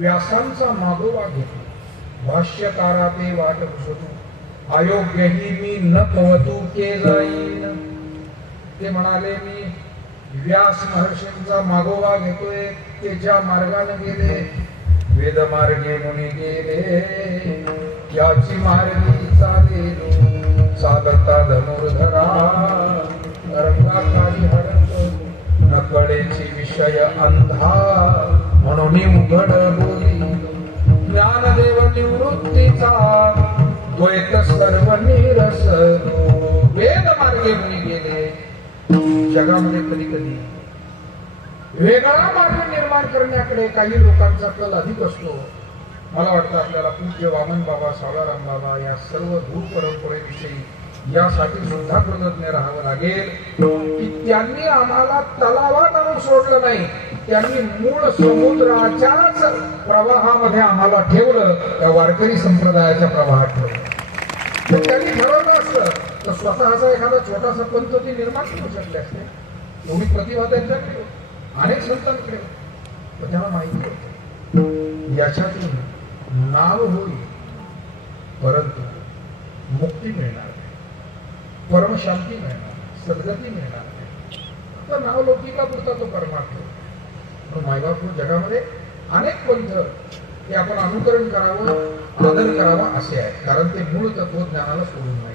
व्यासांचा मागोवा घेतो. भाष्यकारा ते वाट पुसतू अयोग्यही मी न पवतू के जाईन. ते म्हणाले मी व्यास महर्षींचा मागोवा घेतोय. ते ज्या मार्गाने गेले वेद मार्गे मुनी गेले. याची मार्गी चालेलो. साधता धनुर्धरा रंगाखाली हरत. नकळेची विषय अंधा म्हणून उघड बोली ज्ञानदेव निवृत्तीचा द्वैत सर्व निरस वेद मार्गे मुनी गेले. जगामध्ये कधी कधी वेगळा मार्ग निर्माण करण्याकडे काही लोकांचा कल अधिक असतो. मला वाटतं आपल्याला पूज्य वामन बाबा सावळाराम बाबा या सर्व गुरु परंपरेविषयी यासाठी सुद्धा कृतज्ञ राहावं लागेल. की त्यांनी आम्हाला तलावात आणून सोडलं नाही. त्यांनी मूळ समुद्राच्याच प्रवाहामध्ये आम्हाला ठेवलं त्या वारकरी संप्रदायाच्या प्रवाहात ठेवलं. त्यांनी ठरवलं असतं तर स्वतःचा एखादा छोटासा पंथ ते निर्माण करू शकले असते. एवढी प्रतिभा त्यांच्याकडे अनेक संतांकडे पण त्यांना माहिती याच्यातून नाव होईल परंतु मुक्ती मिळणार परमशांती मिळणार नाही. सद्गती मिळणार नाही. फक्त नाव लौकिका पुरता तो परमार्थ आहे. मायबापूर जगामध्ये अनेक पंथ ते आपण अनुकरण करावं आदर करावा असे आहे कारण ते मूळ तत्वज्ञानाला सोडून नाही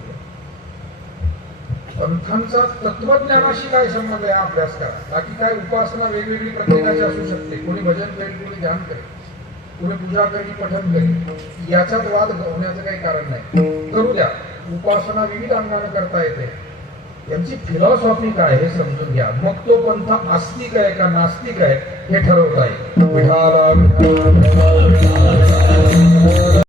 पंथांचा तत्वज्ञानाशी काय संबंध आहे अभ्यास करा. बाकी काय उपासना वेगवेगळी प्रत्येकाची असू शकते. कोणी भजन करेल कोणी ध्यान करेल कोणी पूजा करेल पठन करेल याच्यात वाद होण्याचं काही कारण नाही. करू द्या. उपासना विविध अंगाने करता येते. यांची फिलॉसॉफी काय हे समजून घ्या. मग तो पंथ आस्तिक आहे का नास्तिक आहे हे ठरवता येईल